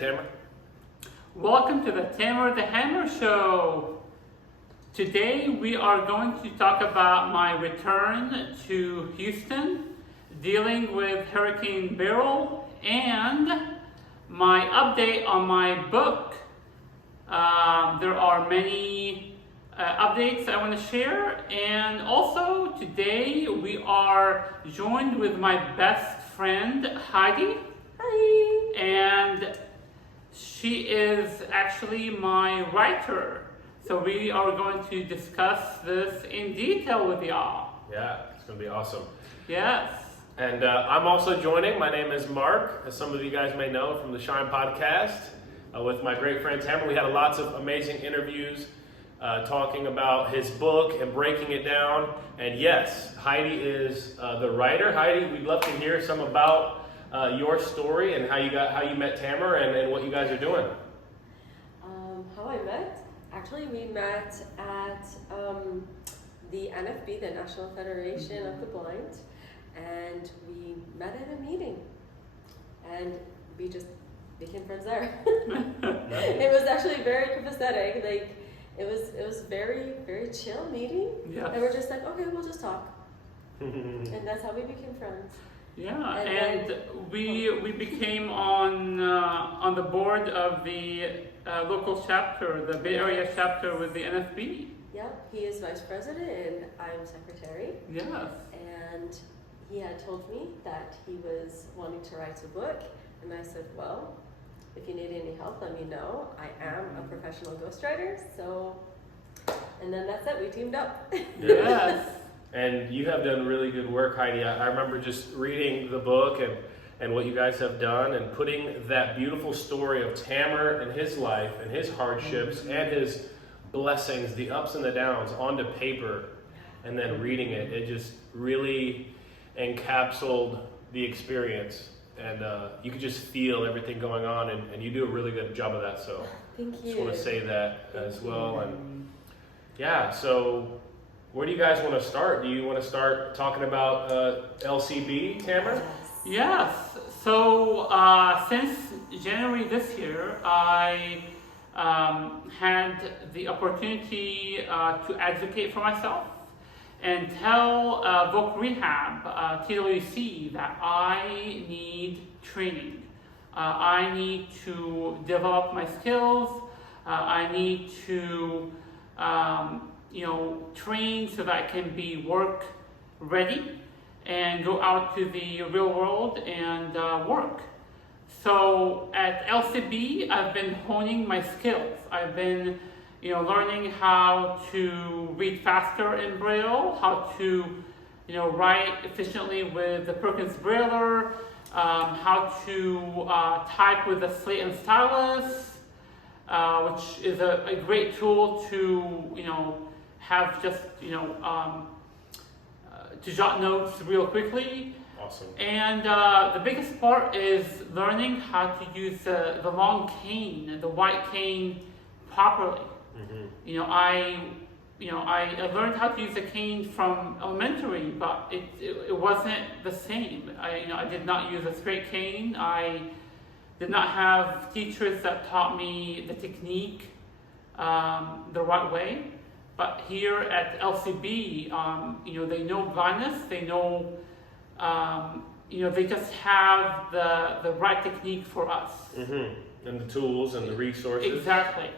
Tamara? Welcome to the Tamara the Hammer Show. Today we are going to talk about my return to Houston, dealing with Hurricane Beryl, and my update on my book. There are many updates I want to share, and also today we are joined with my best friend Heidi. Hi! And she is actually my writer. So we are going to discuss this in detail with y'all. Yeah, it's going to be awesome. Yes. And I'm also joining. My name is Mark, as some of you guys may know from the Shine podcast, with my great friend Tamara. We had lots of amazing interviews talking about his book and breaking it down. And yes, Heidi is the writer. Heidi, we'd love to hear some about your story and how you met Tamara and what you guys are doing. How I met? Actually, we met at the NFB, the National Federation of the Blind, and we met at a meeting, and we just became friends there. It was actually very copacetic. Like it was very, very chill meeting. Yes. And we're just like, okay, we'll just talk, and that's how we became friends. Yeah, And and we became on the board of the local chapter, the Bay Area chapter with the NFB. Yep, he is vice president and I'm secretary. Yes. And he had told me that he was wanting to write a book, and I said, well, if you need any help, let me know. I am a professional ghostwriter, so, and then that's it, we teamed up. Yes. And you have done really good work, Heidi. I remember just reading the book and what you guys have done and putting that beautiful story of Tamara and his life and his hardships and his blessings, the ups and the downs, onto paper, and then reading it. It just really encapsulated the experience. And you could just feel everything going on, and you do a really good job of that. So Thank you. just want to say that as Thank well. you. And yeah, so where do you guys want to start? Do you want to start talking about LCB, Tamara? Yes. So since January this year, I had the opportunity to advocate for myself and tell Voc Rehab, TWC, that I need training. I need to develop my skills. I need to train so that I can be work ready and go out to the real world and work. So at LCB, I've been honing my skills. I've been, learning how to read faster in Braille, how to, write efficiently with the Perkins Brailler, how to type with the slate and stylus, which is a great tool to, have just, to jot notes real quickly. Awesome. And the biggest part is learning how to use the long cane, the white cane, properly. Mm-hmm. I learned how to use a cane from elementary, but it wasn't the same. I did not use a straight cane. I did not have teachers that taught me the technique the right way. But here at LCB, they know blindness. They know, they just have the right technique for us. Mm-hmm. And the tools and the resources. Exactly.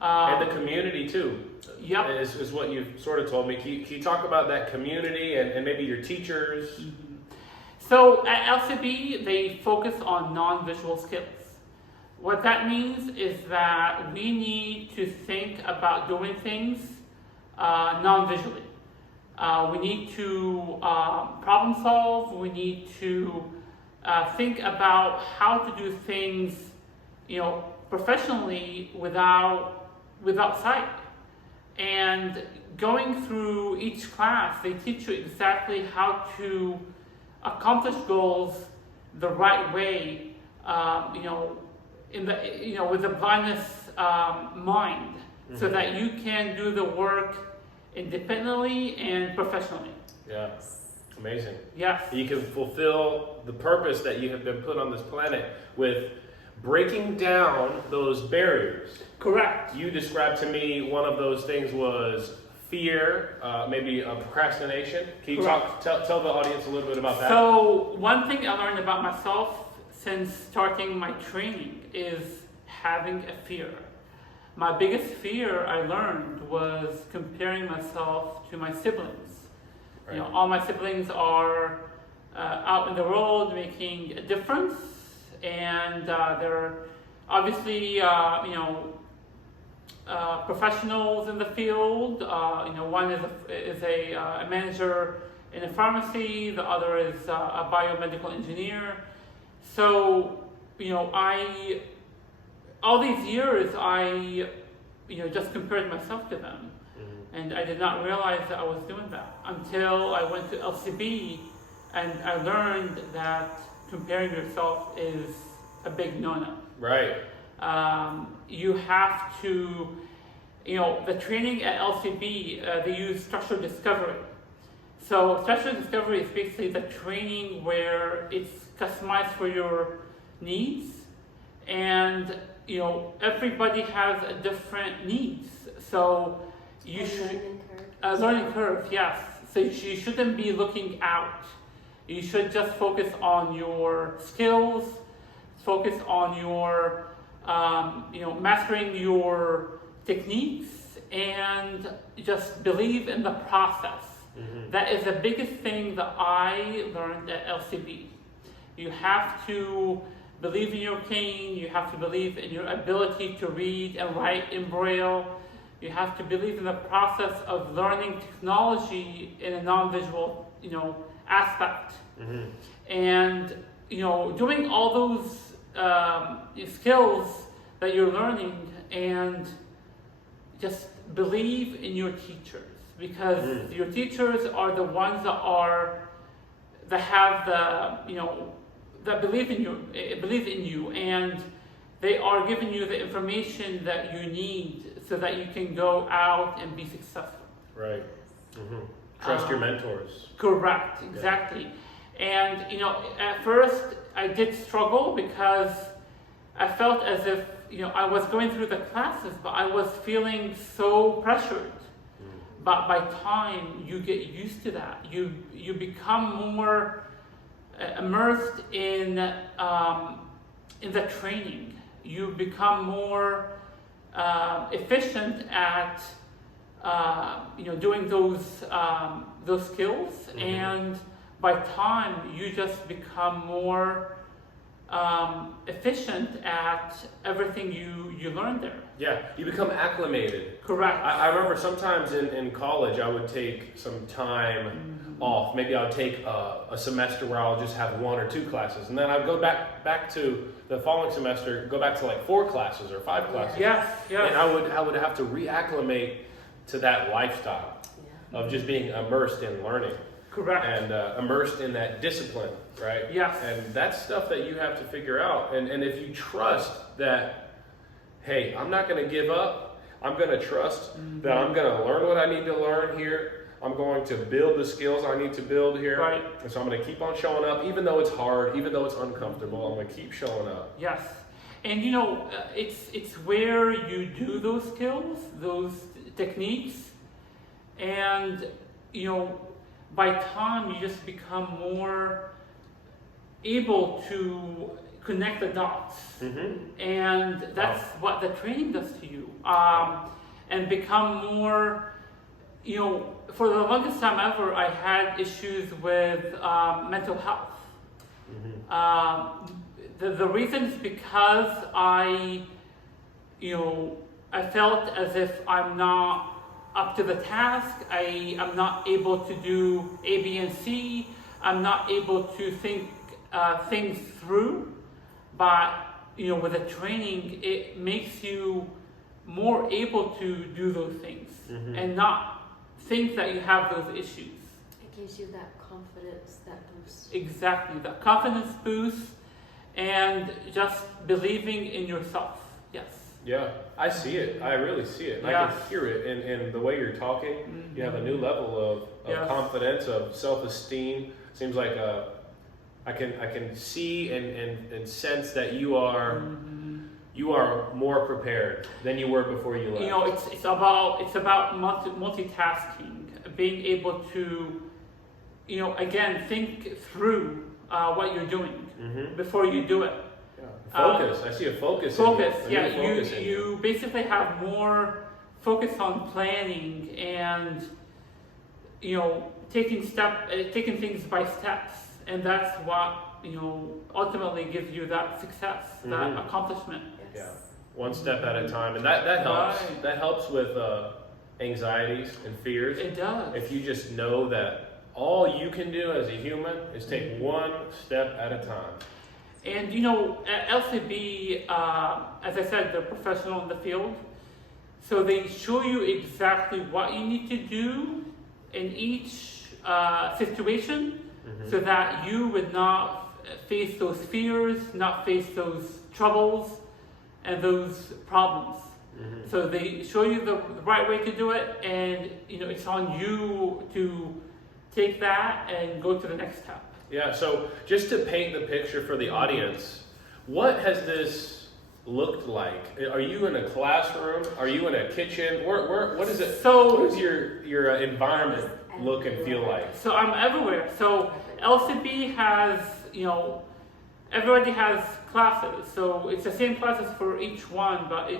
And the community too. Yep. Is what you've sort of told me. Can you talk about that community and maybe your teachers? Mm-hmm. So at LCB, they focus on non-visual skills. What that means is that we need to think about doing things non-visually. We need to problem solve. We need to think about how to do things, professionally without sight. And going through each class, they teach you exactly how to accomplish goals the right way. With the blindness mind, so that you can do the work independently and professionally. Yeah, amazing. Yes. You can fulfill the purpose that you have been put on this planet with breaking down those barriers. Correct. You described to me one of those things was fear, maybe a procrastination. Can you tell the audience a little bit about that? So one thing I learned about myself since starting my training is having a fear. My biggest fear I learned was comparing myself to my siblings. Right. You know, all my siblings are out in the world making a difference, and they're obviously professionals in the field. One is a manager in a pharmacy. The other is a biomedical engineer. So all these years I just compared myself to them, and I did not realize that I was doing that until I went to LCB, and I learned that comparing yourself is a big no-no. Right. You have to, the training at LCB, they use structured discovery. So structured discovery is basically the training where it's customized for your needs, and everybody has a different needs. So you should learning curve, yes. So you shouldn't be looking out. You should just focus on your skills, focus on your mastering your techniques, and just believe in the process. That is the biggest thing that I learned at LCB. You have to believe in your cane, you have to believe in your ability to read and write in Braille. You have to believe in the process of learning technology in a non-visual, aspect. And, doing all those skills that you're learning, and just believe in your teachers, because your teachers are the ones that have that believe in you, and they are giving you the information that you need so that you can go out and be successful. Right. Trust your mentors. Correct, exactly. And at first I did struggle because I felt as if I was going through the classes, but I was feeling so pressured. But by time you get used to that, you become more immersed in the training. You become more efficient at doing those skills, and by time you just become more efficient at everything you learn there. Yeah, you become acclimated. Correct. I remember sometimes in college I would take some time off. Maybe I would take a semester where I'll just have 1 or 2 classes, and then I'd go back to the following semester, go back to like 4 classes or 5 classes. Yes. And I would have to reacclimate to that lifestyle of just being immersed in learning. Correct. And immersed in that discipline, right? Yes. And that's stuff that you have to figure out. And if you trust that, hey, I'm not going to give up. I'm going to trust that I'm going to learn what I need to learn here. I'm going to build the skills I need to build here. Right. And so I'm going to keep on showing up, even though it's hard, even though it's uncomfortable. I'm going to keep showing up. Yes. And it's where you do those skills, those techniques, and by time you just become more able to connect the dots. And that's what the training does to you. And become more, for the longest time ever, I had issues with mental health. The reason is because I felt as if I'm not up to the task. I am not able to do A, B, and C. I'm not able to think things through. But with the training, it makes you more able to do those things and not think that you have those issues. It gives you that confidence, that boost. Exactly, that confidence boost, and just believing in yourself. Yes. Yeah, I see it. I really see it. Yeah. I can hear it in the way you're talking. You have a new level of confidence, of self-esteem. Seems like I can see and sense that you are you are more prepared than you were before you left. You know, it's about multitasking, being able to, you know, again, think through what you're doing before you do it. Yeah. Focus. I see a focus. Focus. In you. A Yeah, new focus in you basically have more focus on planning and, you know, taking things by steps, and that's what, you know, ultimately gives you that success, that accomplishment. Yeah, one step at a time, and that helps. Right. That helps with anxieties and fears. It does. If you just know that all you can do as a human is take one step at a time. And you know, at LCB, as I said, they're professional in the field, so they show you exactly what you need to do in each situation, so that you would not face those fears, not face those troubles, and those problems. So they show you the right way to do it, and you know, it's on you to take that and go to the next step. Yeah. So just to paint the picture for the audience, what has this looked like? Are you in a classroom? Are you in a kitchen? What is it? So- what does your environment look and feel like? So I'm everywhere. So LCB has, you know, everybody has classes. So it's the same classes for each one, but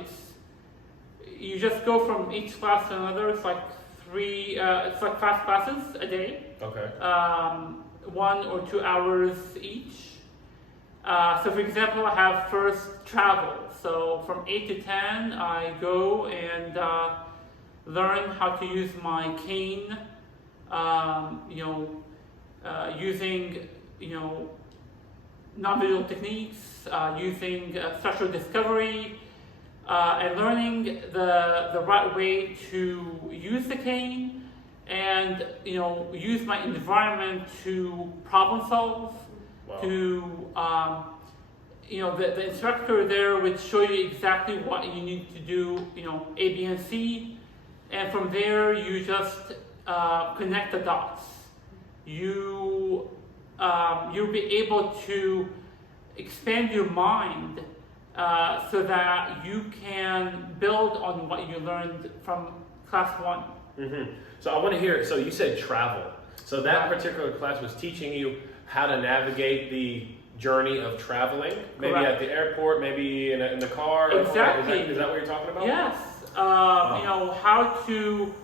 you just go from each class to another. It's like it's like 5 classes a day, Okay. 1 or 2 hours each. So for example, I have first travel. So from 8 to 10, I go and learn how to use my cane. You know, using, you know, non-visual techniques, using structural discovery, and learning the right way to use the cane, and you know, use my environment to problem solve. Wow. To you know, the instructor there would show you exactly what you need to do. You know, A, B, and C, and from there you just connect the dots. You'll be able to expand your mind so that you can build on what you learned from class 1. So I want to hear. So you said travel. So that particular class was teaching you how to navigate the journey of traveling, maybe Correct. at the airport, maybe in the car. or- Exactly. Is that what you're talking about? Yes, you know, how to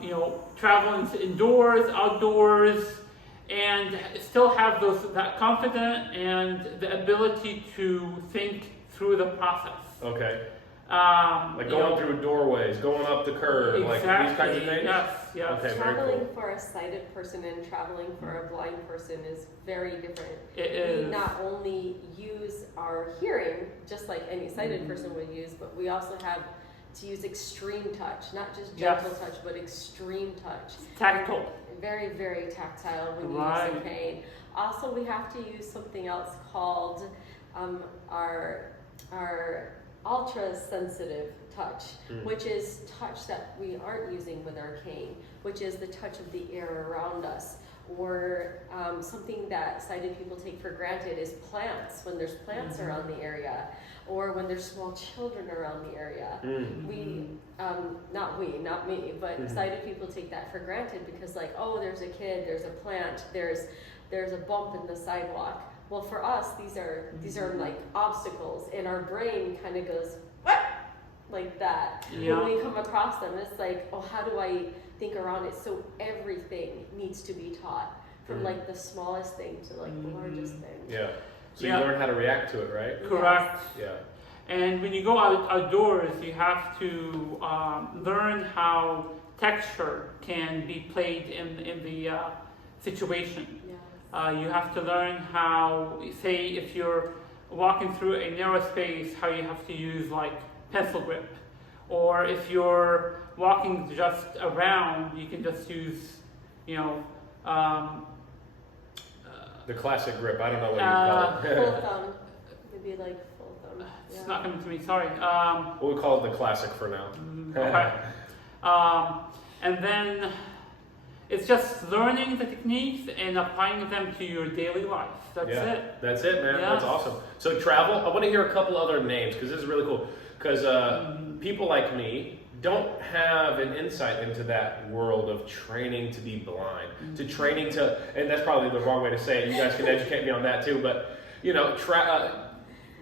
you know, travel indoors, outdoors, and still have that confidence and the ability to think through the process. Okay. Like you going know, through doorways, going up the curb, exactly. like these kinds of things. Yes, yes. Okay, very Traveling cool. for a sighted person and traveling for a blind person is very different. It We is. not only use our hearing, just like any sighted person would use, but we also have to use extreme touch, not just gentle Yes. touch, but extreme touch. Tactile. Very, very tactile when you use Right. the cane. Also, we have to use something else called our ultra sensitive touch, which is touch that we aren't using with our cane, which is the touch of the air around us. Or something that sighted people take for granted is plants, when there's plants around the area, or when there's small children around the area. We, not me, but sighted people take that for granted because, like, oh, there's a kid, there's a plant, there's a bump in the sidewalk. Well, for us, these are like obstacles, and our brain kind of goes, what? Like that. Yeah. When we come across them, it's like, oh, how do I think around it? So everything needs to be taught, from like the smallest thing to like the largest thing. Yeah. So Yeah. you learn how to react to it, right? Correct. Yeah. And when you go outdoors, you have to learn how texture can be played in the situation. Yes. You have to learn how, say, if you're walking through a narrow space, how you have to use like pencil grip. Or if you're walking just around, you can just use, you know, The classic grip. I don't know what you call Full it. thumb. Maybe like full thumb. it's Yeah. not coming to me, sorry. We'll call it the classic for now. Okay. And then it's just learning the techniques and applying them to your daily life. That's it. That's it, man. Yeah. That's awesome. So travel. I want to hear a couple other names because this is really cool. Because people like me don't have an insight into that world of training to be blind, to training to, and that's probably the wrong way to say it. You guys can educate me on that too. But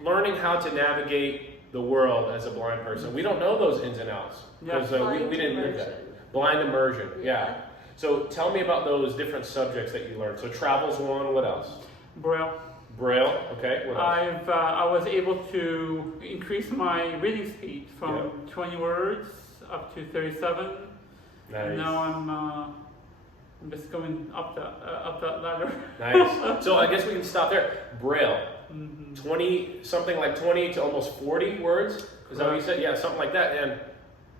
learning how to navigate the world as a blind person. We don't know those ins and outs because we didn't live that. Blind immersion. Yeah. So tell me about those different subjects that you learned. So travel's one. What else? Braille. Braille. Okay. What else? I was able to increase my reading speed from 20 words up to 37. Nice. And now I'm just going up that ladder. Nice. So I guess we can stop there. Braille. Mm-hmm. 20 to almost 40 words. Is that what you said? Yeah, something like that. And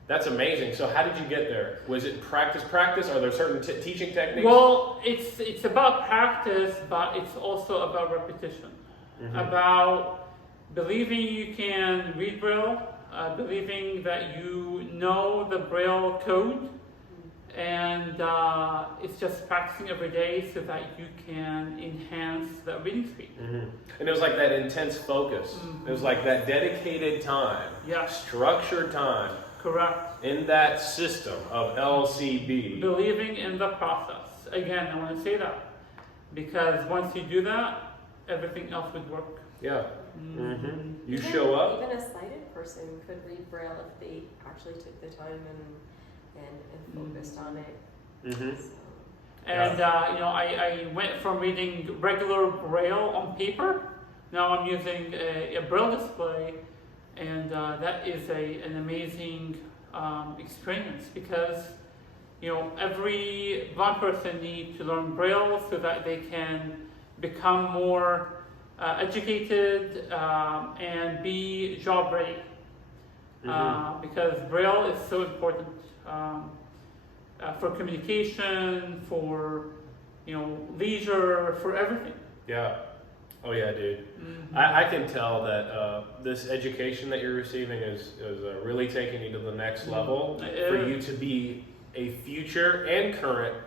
that's amazing. So how did you get there? Was it practice? Are there certain teaching techniques? Well, it's about practice, but it's also about repetition. Mm-hmm. About believing you can read Braille, believing that you know the Braille code, and it's just practicing every day so that you can enhance the reading speed. Mm-hmm. And it was like that intense focus. Mm-hmm. It was like that dedicated time, structured time. Correct. In that system of LCB. Believing in the process. Again, I want to say that. Because once you do that, everything else would work. Yeah. Mm-hmm. You show up. Even a sighted person could read Braille if they actually took the time and focused on it. Mm-hmm. So. And I went from reading regular Braille on paper. Now I'm using a Braille display. And that is an amazing experience because every blind person needs to learn Braille so that they can become more educated and be job ready. Because Braille is so important for communication, for leisure, for everything. Yeah. Oh yeah, dude. Mm-hmm. I can tell that this education that you're receiving is really taking you to the next level for you to be a future and current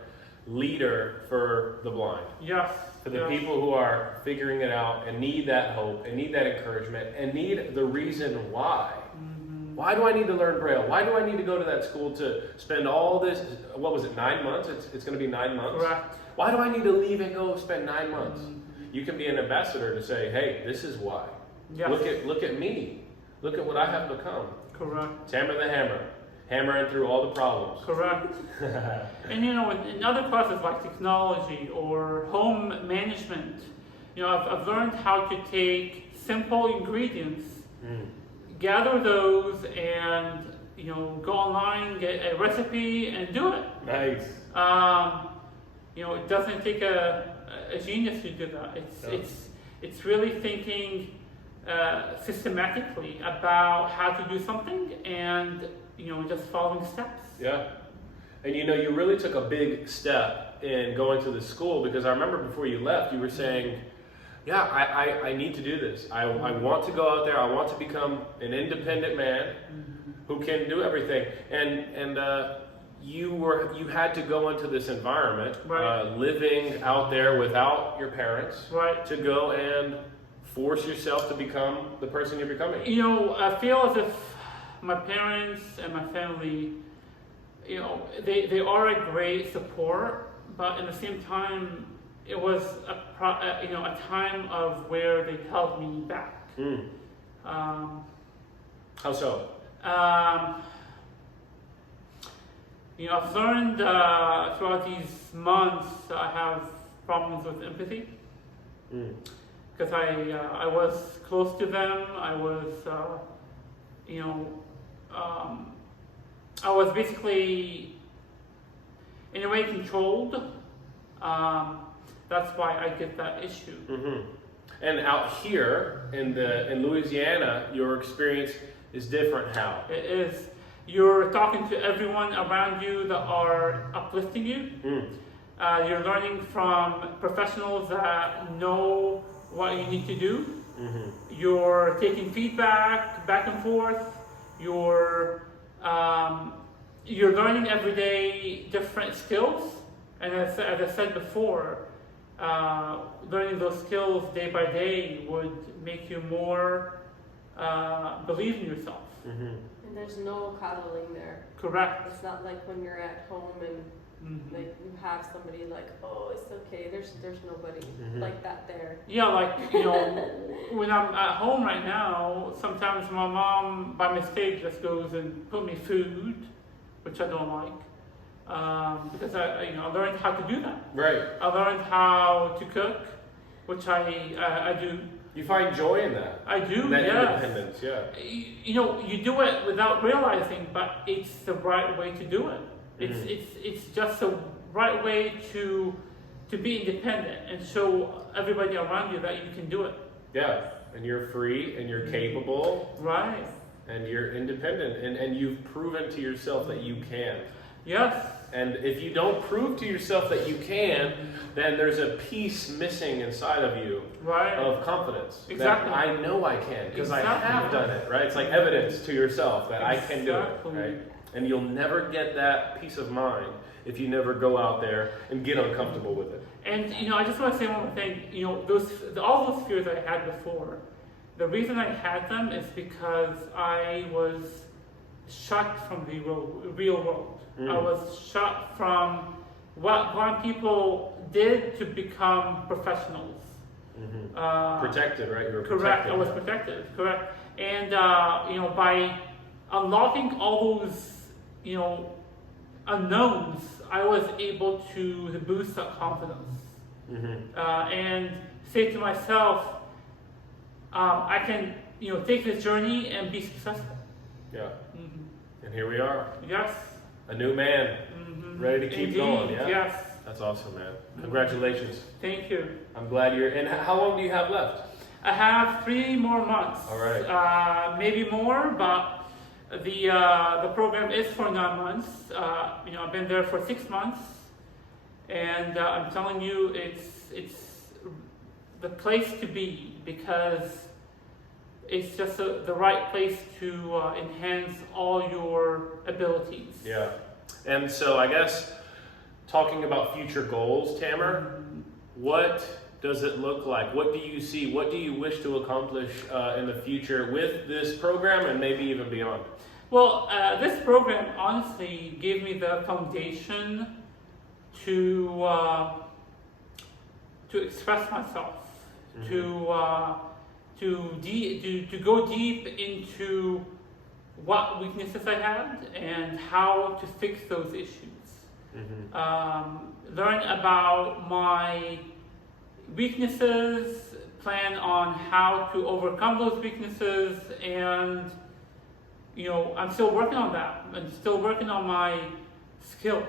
leader for the blind. Yes. For the people who are figuring it out and need that hope and need that encouragement and need the reason why. Mm-hmm. Why do I need to learn Braille? Why do I need to go to that school to spend all this, 9 months? It's going to be 9 months? Correct. Why do I need to leave and go spend 9 months? Mm-hmm. You can be an ambassador to say, hey, this is why. Yes. Look at me. Look at what I have become. Correct. Tammer the hammer. Hammering through all the problems. Correct. And in other classes like technology or home management, I've learned how to take simple ingredients, gather those, and go online, get a recipe, and do it. Nice. It doesn't take a genius to do that. It's really thinking systematically about how to do something and just following steps. Yeah. And you really took a big step in going to the school because I remember before you left, you were saying, yeah, I need to do this. I want to go out there. I want to become an independent man who can do everything. And you had to go into this environment, living out there without your parents, to go and force yourself to become the person you're becoming. I feel as if my parents and my family, they are a great support, but at the same time, it was a time of where they held me back. How so? I've learned throughout these months that I have problems with empathy because I was close to them. I was basically in a way controlled. That's why I get that issue. And out here in Louisiana, your experience is different. How? It is. You're talking to everyone around you that are uplifting you. You're learning from professionals that know what you need to do. You're taking feedback back and forth. You're learning every day different skills And as I said before, learning those skills day by day would make you more believe in yourself. Mm-hmm. And there's no coddling there. Correct. It's not like when you're at home and Mhm. like you have somebody like, oh, it's okay. There's nobody Mhm. like that there. Yeah, like, when I'm at home right now, sometimes my mom, by mistake, just goes and put me food, which I don't like, because I learned how to do that. Right. I learned how to cook, which I do. You find joy in that. I do, That yes. independence, yeah. You do it without realizing, but it's the right way to do it. Mhm. It's just the right way to be independent and show everybody around you that you can do it. Yeah. And you're free and you're capable Right. and you're independent and you've proven to yourself that you can. Yes. And if you don't prove to yourself that you can, then there's a piece missing inside of you Right. of confidence. Exactly. That I know I can because I Exactly. have done it, right? It's like evidence to yourself that I can do it, Exactly. right? And you'll never get that peace of mind if you never go out there and get uncomfortable with it. And I just want to say one more thing. All those fears I had before, the reason I had them is because I was shut from the real world. Mm. I was shut from what blind people did to become professionals. Mm-hmm. Protected, right? You were Correct. protected. I was protected. Correct. And by unlocking all those unknowns, I was able to boost that confidence Mm-hmm. and say to myself, I can take this journey and be successful. Yeah. Mm-hmm. And here we are, Yes. a new man, Mm-hmm. ready to keep Indeed. going. Yeah. Yes. That's awesome, man. Congratulations. Thank you. I'm glad you're. And how long do you have left? I have 3 more months. All right. Maybe more, but the program is for 9 months. I've been there for 6 months, and I'm telling you, it's the place to be because it's just the right place to enhance all your abilities. Yeah. And so I guess talking about future goals, Tamer, what does it look like? What do you see? What do you wish to accomplish in the future with this program and maybe even beyond? Well, this program honestly gave me the foundation to express myself, to go deep into what weaknesses I had and how to fix those issues. Learn about my weaknesses, plan on how to overcome those weaknesses, and I'm still working on that. I'm still working on my skills.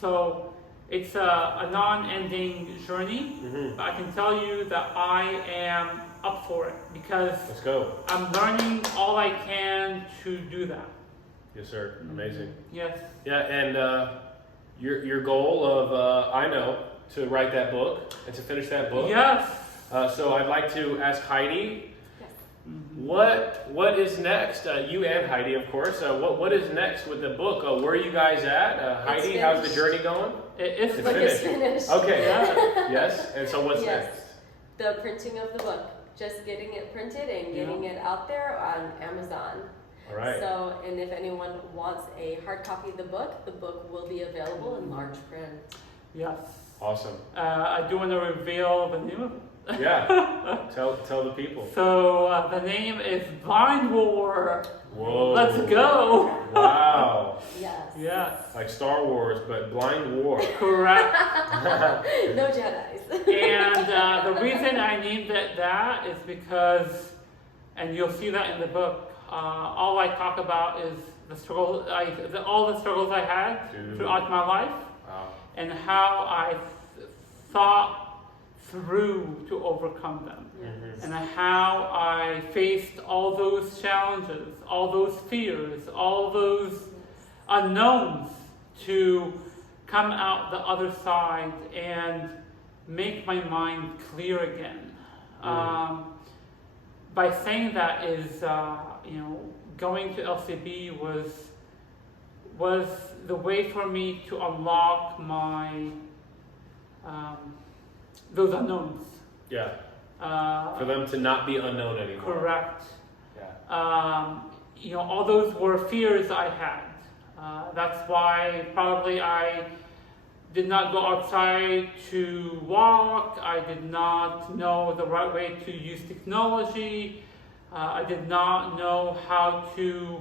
So it's a non-ending journey, but I can tell you that I am up for it because Let's go. I'm learning all I can to do that. Yes, sir. Amazing. Yes. Yeah, and your goal of I know to write that book and to finish that book. Yes. So I'd like to ask Heidi, Yes. what is next? You and Heidi, of course. What is next with the book? Where are you guys at? Heidi, how's the finished. journey going? It's It's Book finished. is finished. Okay. Yeah. Yes. And so what's Yes. next? The printing of the book, just getting it printed and getting it out there on Amazon. All right. So, and if anyone wants a hard copy of the book will be available in large print. Yes. Awesome. I do want to reveal the name of it. Yeah. tell the people. So the name is Blind War. Whoa. Let's go. Wow. Yes. Yes. Like Star Wars, but blind war. Correct. No Jedis. And the reason I named it that is because, and you'll see that in the book, all I talk about is the struggle, all the struggles I had Dude. throughout my life, Wow. and how I thought through to overcome them, and how I faced all those challenges, all those fears, all those unknowns to come out the other side and make my mind clear again. By saying that is, going to LCB was the way for me to unlock my those unknowns. Yeah. For them to not be unknown anymore. Correct. Yeah. All those were fears I had. That's why probably I did not go outside to walk. I did not know the right way to use technology. I did not know how to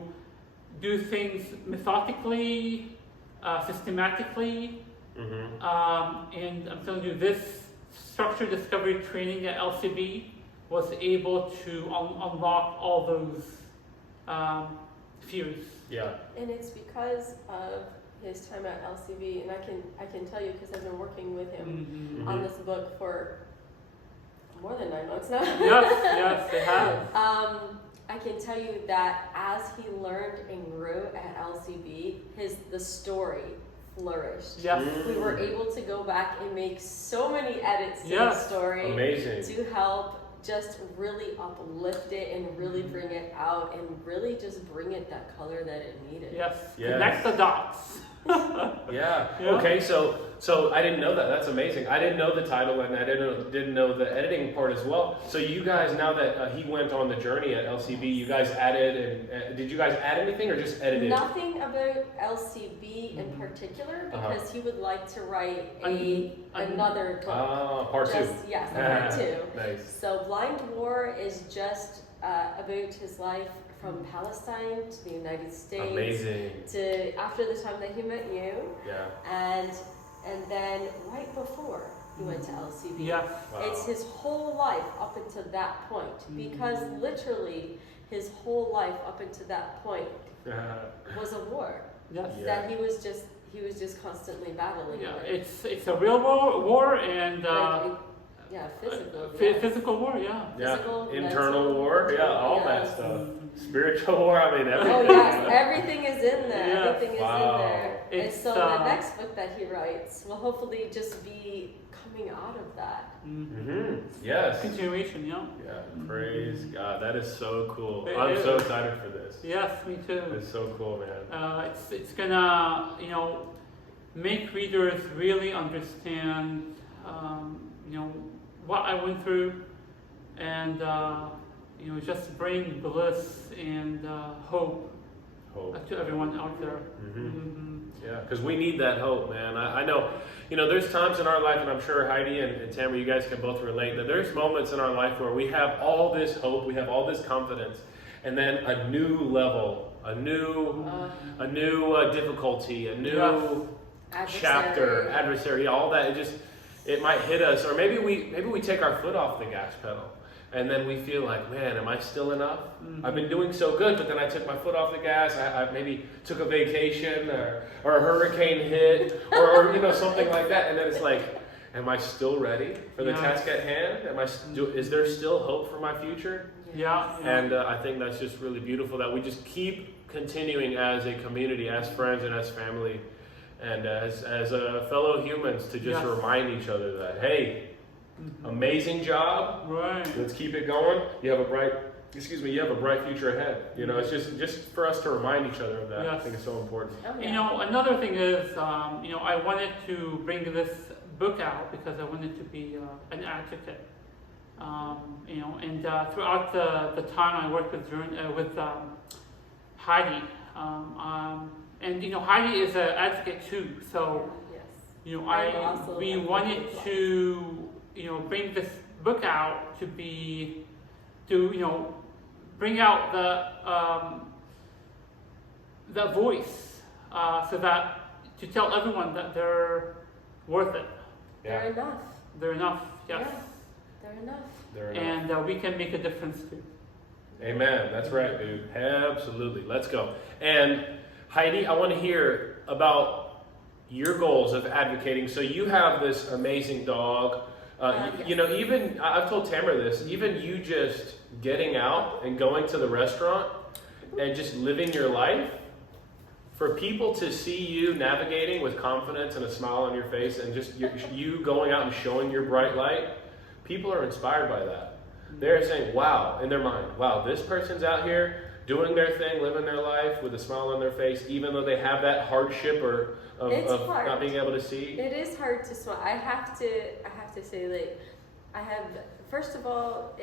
do things methodically, systematically. And I'm telling you, this structured discovery training at LCB was able to unlock all those fears. Yeah. And it's because of his time at LCB, and I can tell you because I've been working with him on this book for more than 9 months now. Yes, they have. I can tell you that as he learned and grew at LCB, the story flourished. Yes. We were able to go back and make so many edits to the story. Amazing. To help just really uplift it and really bring it out and really just bring it that color that it needed. Yes. Yes. Connect the dots. Yeah. Yeah. Okay, so I didn't know that. That's amazing. I didn't know the title, and I didn't know the editing part as well. So you guys, now that he went on the journey at LCB, you guys added, and did you guys add anything or just edited? Nothing about LCB in particular, because he would like to write another book. Part two. Yes, part two. Nice. So Blind War is just about his life from Palestine to the United States. Amazing. To after the time that he met you. Yeah. And then right before he went to LCB. Yes. Wow. It's his whole life up until that point, because literally his whole life up until that point was a war Yes. that he was just constantly battling. Yeah. with. It's a real war and Physical. physical war. Yeah. Yeah. Physical, Internal mental, war. Yeah. All that yes. stuff. Spiritual war. I mean, everything. Oh yes, everything is in there. Yeah. Everything is Wow. in there. And It's, so the next book that he writes will hopefully just be coming out of that. Yes. Continuation. Yeah. Yeah. Praise God. That is so cool. It I'm is. so excited for this. Yes, me too. It's so cool, man. It's gonna make readers really understand what I went through, and just bring bliss and hope Hope. to everyone out there. Yeah, because we need that hope, man. I know, there's times in our life, and I'm sure Heidi and Tamara, you guys can both relate, that there's moments in our life where we have all this hope, we have all this confidence, and then a new level, a new difficulty, a new chapter, adversary, all that, it might hit us, or maybe we take our foot off the gas pedal. And then we feel like, man, am I still enough? I've been doing so good, but then I took my foot off the gas. I maybe took a vacation, or a hurricane hit, or something like that. And then it's like, am I still ready for the task at hand? Is there still hope for my future? Yeah. And I think that's just really beautiful that we just keep continuing as a community, as friends, and as family, and as fellow humans to just remind each other that, hey. Amazing job. Right. Let's keep it going. You have a bright future ahead. It's just for us to remind each other of that. Yes. I think it's so important. Oh, yeah. Another thing is, I wanted to bring this book out because I wanted to be an advocate. And throughout the time I worked with Heidi, and Heidi is an advocate too. So, Yes. we wanted to. Bring this book out to bring out the voice, so that to tell everyone that they're worth it. They're enough. They're enough. Yes. Yeah, they're enough. They're enough. And we can make a difference too. Amen. That's right, dude. Absolutely. Let's go. And Heidi, I want to hear about your goals of advocating. So you have this amazing dog. Even I've told Tamara this, even you just getting out and going to the restaurant and just living your life, for people to see you navigating with confidence and a smile on your face and just you going out and showing your bright light, people are inspired by that. They're saying, wow, in their mind, wow, this person's out here doing their thing, living their life with a smile on their face, even though they have that hardship or It's of hard. not being able to see? It is hard to smile. I have to say, like, first of all,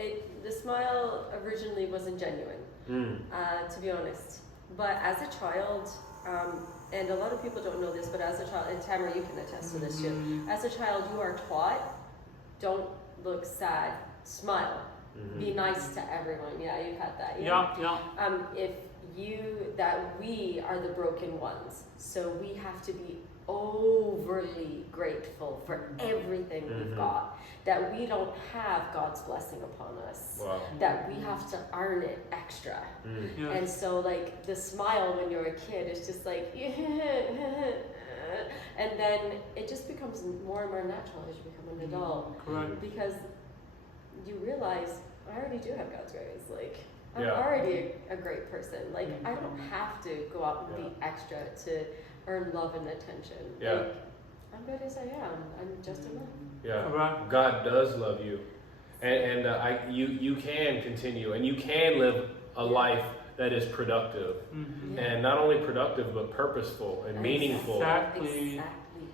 the smile originally wasn't genuine, to be honest. But as a child, and a lot of people don't know this, but as a child, and Tamara, you can attest to this too. As a child, you are taught, don't look sad, smile, be nice to everyone. Yeah, you've had that. If we are the broken ones, so we have to be overly grateful for everything we've got, that we don't have God's blessing upon us, that we have to earn it extra. And so, like, the smile when you're a kid is just like, and then it just becomes more and more natural as you become an adult. Correct. Because you realize, I already do have God's grace. Like, I'm already a great person. Like, I don't have to go out and be extra to earn love and attention. Like, I'm good as I am. I'm just enough. Right. God does love you, and you can continue, and you can live a life that is productive, and not only productive but purposeful and meaningful. Exactly.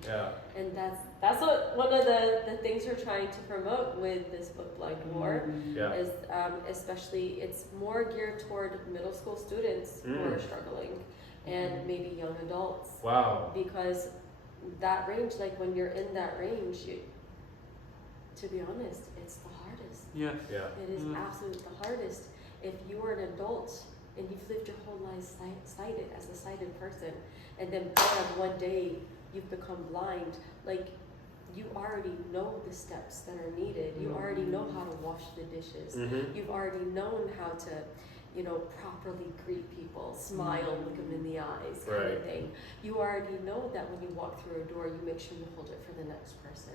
Yeah. And that's what one of the things we're trying to promote with this book, Blind War, is especially it's more geared toward middle school students who are struggling, and maybe young adults. Wow. Because that range, like when you're in that range, to be honest, it's the hardest. Yes. Yeah. It is absolutely the hardest. If you are an adult and you've lived your whole life sighted as a sighted person, and then one day you've become blind, like, you already know the steps that are needed. You already know how to wash the dishes. You've already known how to, properly greet people, smile, look them in the eyes, kind of thing. You already know that when you walk through a door, you make sure you hold it for the next person.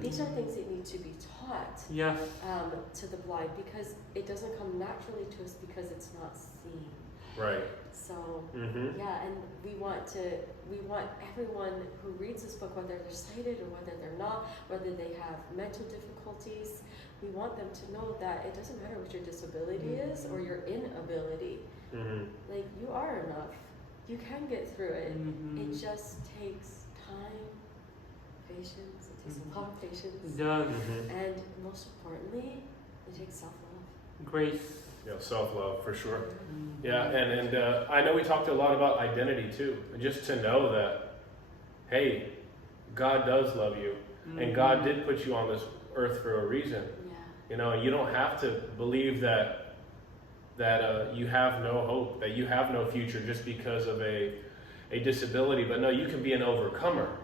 These are things that need to be taught to the blind, because it doesn't come naturally to us because it's not seen. Right. So and we want everyone who reads this book, whether they're sighted or whether they're not, whether they have mental difficulties, we want them to know that it doesn't matter what your disability is or your inability. Like, you are enough. You can get through it. It just takes time, patience. It takes a lot of patience. It does. And most importantly, it takes self-love. Grace. Self-love, for sure. And I know we talked a lot about identity too. Just to know that, hey, God does love you, and God did put you on this earth for a reason. You don't have to believe that you have no hope, that you have no future just because of a disability. But no, you can be an overcomer.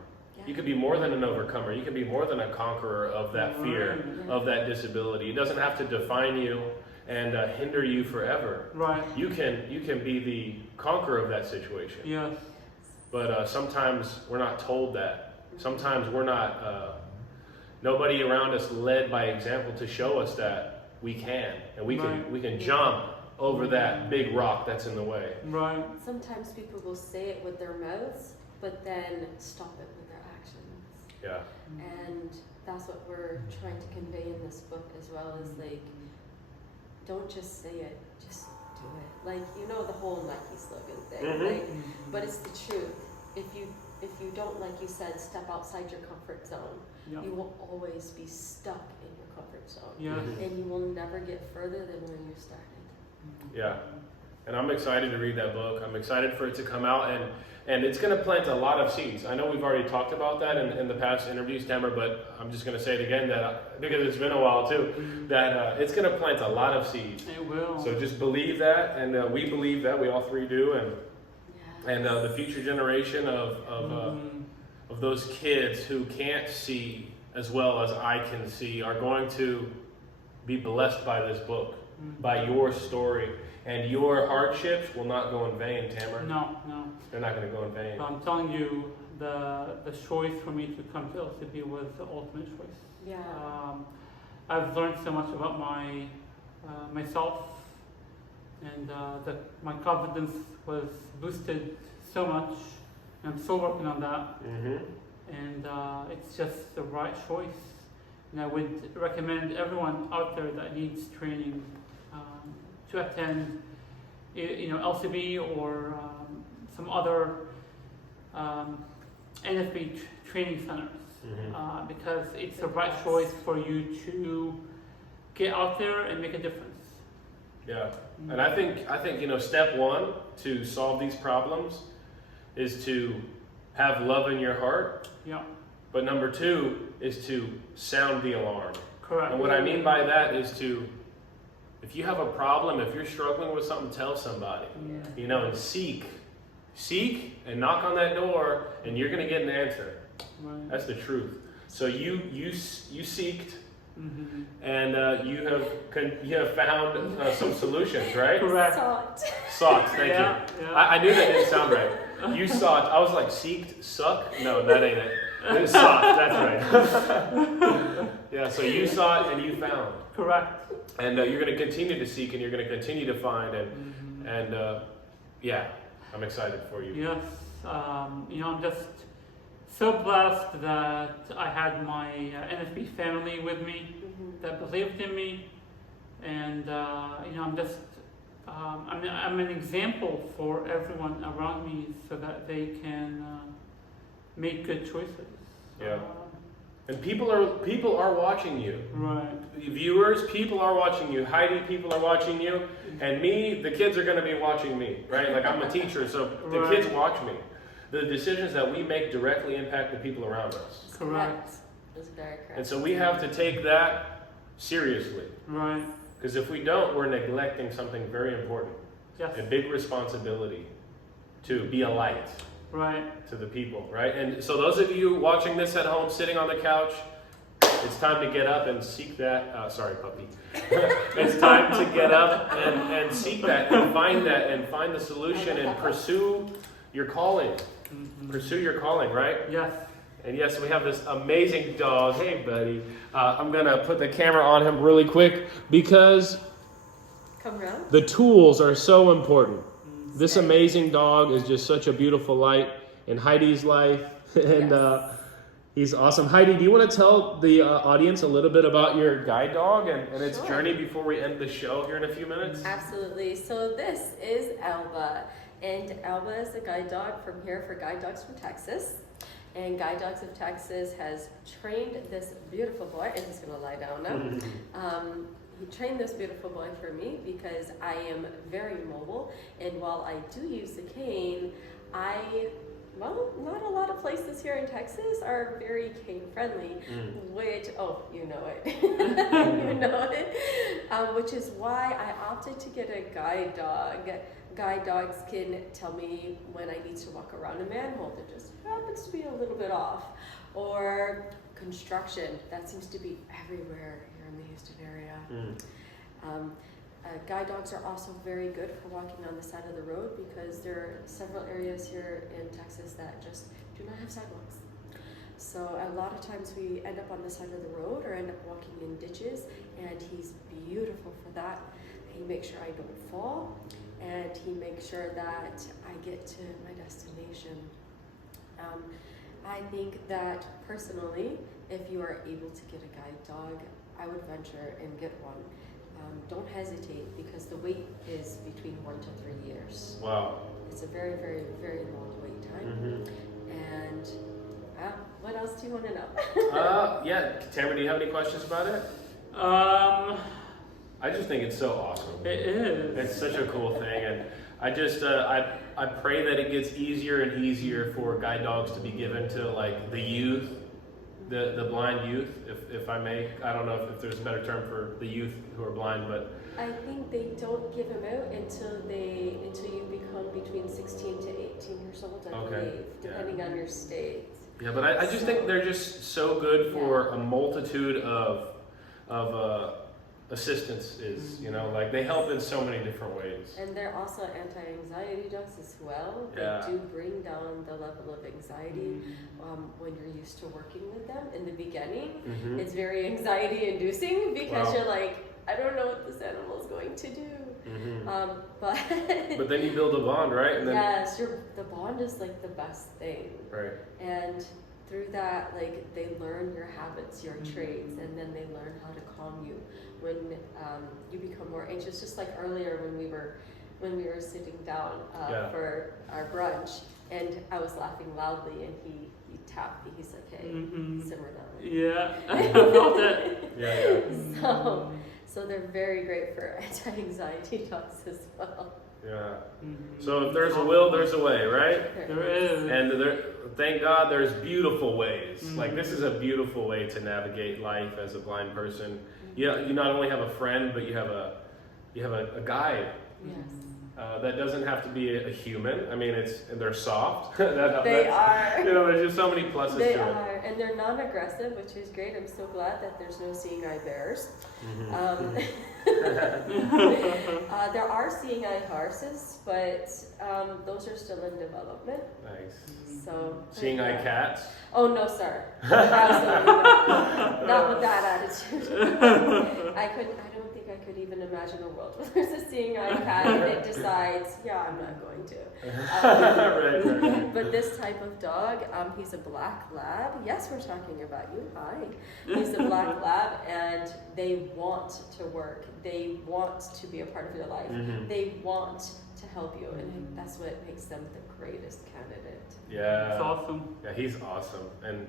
You can be more than an overcomer. You can be more than a conqueror of that fear, of that disability. It doesn't have to define you and hinder you forever. Right. You can be the conqueror of that situation. Yes. But sometimes we're not told that. Sometimes we're not. Nobody around us led by example to show us that we can, and we can jump over that big rock that's in the way. Right. Sometimes people will say it with their mouths, but then stop it with their actions. Yeah. And that's what we're trying to convey in this book as well, is like, don't just say it, just do it. Like, the whole Nike slogan thing, but it's the truth. If you don't, like you said, step outside your comfort zone, you will always be stuck in your comfort zone. And you will never get further than where you started. Yeah. And I'm excited to read that book. I'm excited for it to come out, and it's going to plant a lot of seeds. I know we've already talked about that in the past interviews, Tamara, but I'm just going to say it again, that because it's been a while too, that it's going to plant a lot of seeds. It will. So just believe that, and we believe that. We all three do, and the future generation of those kids who can't see as well as I can see are going to be blessed by this book, by your story. And your hardships will not go in vain, Tamara. No. They're not going to go in vain. So I'm telling you, the choice for me to come to LCB was the ultimate choice. Yeah. I've learned so much about myself, and my confidence was boosted so much. And I'm still working on that. And it's just the right choice. And I would recommend everyone out there that needs training to attend LCB or some other NFB training centers. Because it's the right choice for you to get out there and make a difference. Yeah, and I think step one to solve these problems is to have love in your heart. Yeah. But number two is to sound the alarm. Correct. And what I mean by that is to, if you have a problem, if you're struggling with something, tell somebody. And seek and knock on that door, and you're gonna get an answer. Right. That's the truth. So you seeked, and you have found some solutions, right? Correct. Sought, thank you. Yeah. I knew that didn't sound right. You sought. I was like, seeked, suck? No, that ain't it. It was sought, that's right. Yeah, so you sought and you found. Correct. And you're going to continue to seek and you're going to continue to find. And I'm excited for you. Yes. I'm just so blessed that I had my NFB family with me that believed in me. And, I'm an example for everyone around me so that they can make good choices. Yeah. And people are watching you. Right. Viewers, people are watching you. Heidi, people are watching you. And me, the kids are going to be watching me, right? Like I'm a teacher, so the kids watch me. The decisions that we make directly impact the people around us. Correct. That's very correct. And so we have to take that seriously. Right. Because if we don't, we're neglecting something very important. Yes. A big responsibility to be a light. Right. To the people, right? And so those of you watching this at home, sitting on the couch, it's time to get up and seek that. Sorry, puppy. It's time to get up and seek that and find the solution and pursue your calling. Pursue your calling, right? Yes. And yes, we have this amazing dog. Hey, buddy. I'm going to put the camera on him really quick because the tools are so important. This amazing dog is just such a beautiful light in Heidi's life, and he's awesome. Heidi, do you want to tell the audience a little bit about your guide dog and its journey before we end the show here in a few minutes? Absolutely. So this is Elba, and Elba is a guide dog from here for Guide Dogs from Texas. And Guide Dogs of Texas has trained this beautiful boy, and he's going to lie down now. He trained this beautiful boy for me because I am very mobile, and while I do use the cane, not a lot of places here in Texas are very cane friendly, which, you know it, which is why I opted to get a guide dog. Guide dogs can tell me when I need to walk around a manhole that just happens to be a little bit off, or construction that seems to be everywhere here in the Houston area. Guide dogs are also very good for walking on the side of the road because there are several areas here in Texas that just do not have sidewalks. So a lot of times we end up on the side of the road or end up walking in ditches, and he's beautiful for that. He makes sure I don't fall, and he makes sure that I get to my destination. I think that personally, if you are able to get a guide dog, I would venture and get one. Don't hesitate because the wait is between 1 to 3 years. Wow. It's a very, very, very long wait time. And what else do you want to know? Tamara, do you have any questions about it? I just think it's so awesome. It is. It's such a cool thing, and I just I pray that it gets easier and easier for guide dogs to be given to like the youth, the blind youth, if I may. I don't know if there's a better term for the youth who are blind, but I think they don't give them out until you become between 16 to 18 years old, I believe, depending on your state. Yeah, but I just think they're just so good for a multitude of assistances, like they help in so many different ways. And they're also anti-anxiety dogs as well. They do bring down the level of anxiety when you're used to working with them. In the beginning, it's very anxiety inducing because you're like, I don't know what this animal is going to do. But then you build a bond, right? And then, yes, the bond is like the best thing. Right. And through that, like they learn your habits, your traits, and then they learn how to calm you when you become more anxious. Just like earlier when we were when we were sitting down Yeah. for our brunch, and I was laughing loudly, and he tapped me. He's like, "Hey, simmer down." Yeah, I felt it. Yeah. So they're very great for anti-anxiety dogs as well. Yeah. So if there's a will, there's a way, right? There is. And thank God there's beautiful ways. Like this is a beautiful way to navigate life as a blind person. You not only have a friend, but you have a guide. Yes. That doesn't have to be a human. I mean, they're soft. They are. You know, there's just so many pluses They to it. are, and they're non-aggressive, which is great. I'm so glad that there's no seeing eye bears. There are seeing eye horses, but those are still in development. Nice. So Seeing eye cats. Oh no, sir. Absolutely not. Not with that attitude. I don't think I could even imagine a world where there's a seeing eye cat and it decides, yeah, I'm not going to. Right. But this type of dog, he's a black lab. Yes, we're talking about you. Hi. He's a black lab, and they want to work. They want to be a part of your life. They want to help you, and that's what makes them the greatest candidate. Yeah. It's awesome. Yeah, he's awesome, and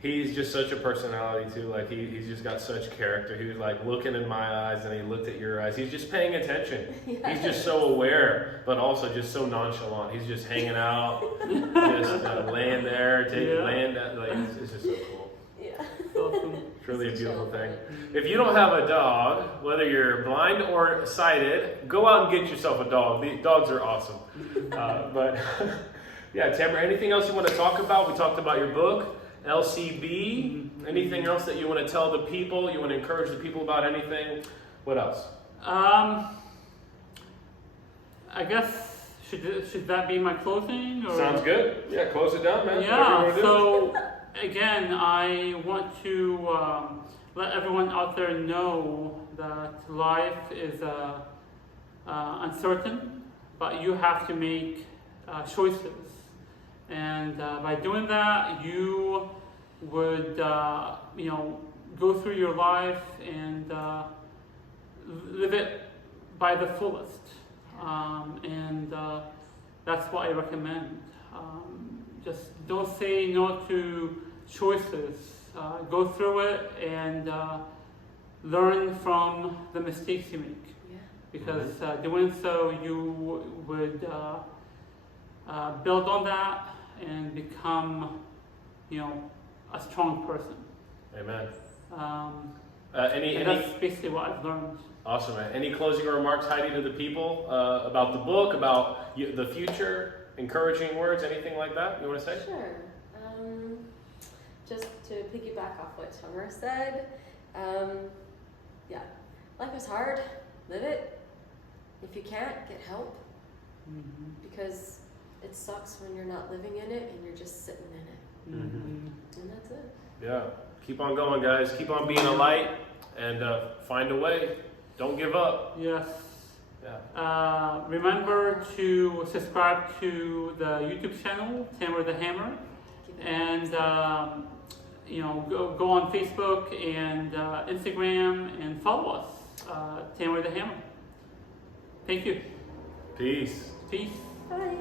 he's just such a personality too. Like he's just got such character. He was like looking in my eyes, and he looked at your eyes. He's just paying attention. Yes. He's just so aware, but also just so nonchalant. He's just hanging out, just laying there, laying down. Like it's just so cool. Yeah. It's awesome. It's really a beautiful Chill, thing. right? If you don't have a dog, whether you're blind or sighted, go out and get yourself a dog. The dogs are awesome. But yeah, Tamara, anything else you want to talk about? We talked about your book, LCB. Anything else that you want to tell the people? You want to encourage the people about anything? What else? I guess should that be my closing? Or? Sounds good. Yeah, close it down, man. Yeah. So again, I want to let everyone out there know that life is uncertain, but you have to make choices, and by doing that, you would go through your life and live it by the fullest, and that's what I recommend. Just don't say no to choices. Go through it and learn from the mistakes you make, because doing so you would build on that and become, a strong person. Amen. And that's basically what I've learned. Awesome, man. Any closing remarks, Heidi, to the people about the book, about the future, encouraging words, anything like that you want to say? Sure. Just to piggyback off what Tamara said, life is hard. Live it. If you can't, get help. Because it sucks when you're not living in it and you're just sitting in it. And that's it. Yeah. Keep on going, guys. Keep on being a light and find a way. Don't give up. Yes. Yeah. Remember to subscribe to the YouTube channel, Tamara the Hammer, and go on Facebook and Instagram and follow us, Tamara the Hammer. Thank you. Peace. Peace. Bye.